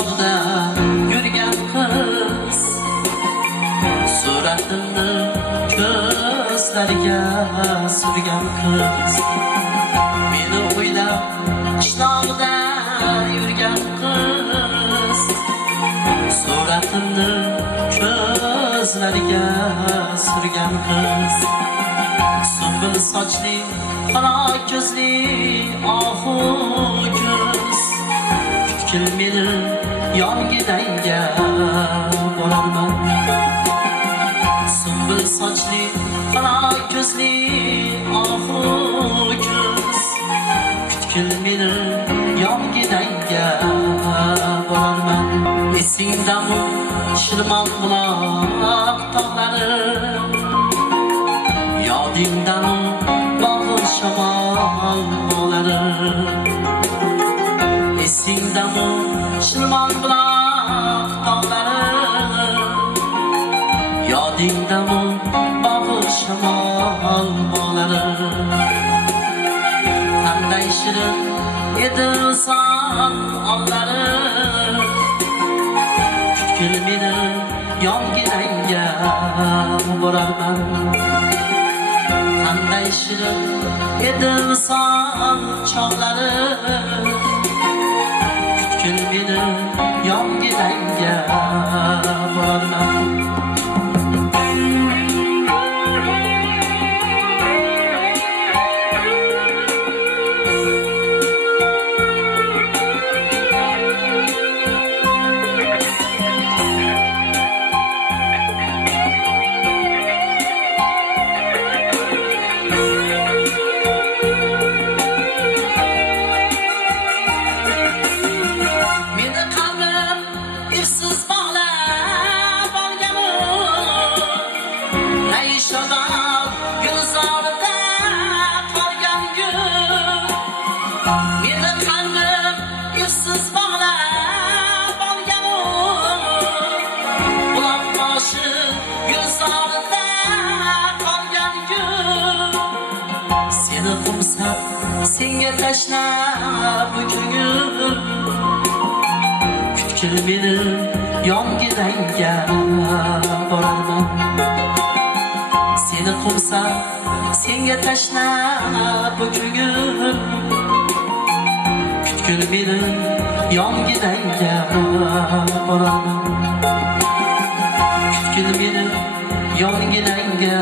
qishlog'ida yurgan qiz, suratimni ko'zlariga surgan qiz. Meni o'ylab qishlog'ida yurgan qiz, suratimni ko'zlariga surgan qiz. Sumbul sochli, qora ko'zli, ohu ko'z, butkul meni yongidanga borarman. Sumbul sochli, qora ko'zli, ohu ko'z, butkul meni yongidanga borarman. Esingdami Shirmon buloq tog'lari, yodingdami bog'in shamol bog'lari. Esingdami Shirmon buloq tog'lari, yodingdami bog'in shamol bog'lari. Qanday shirin edi son onlari, butkul meni yongidanga borarman. Qanday shirin edi son chog'lari, butkul meni yongidanga borarman. Meni qalbim izsiz bog'lab olgan, buloq boshi gulzorida qolgan kun. Seni qo'msab, senga tashlab bu ko'ngil, butkul meni yongidanga borarman. Seni qo'msab, senga tashlab bu ko'ngil, butkul meni yongidanga borarman. Butkul meni yongidanga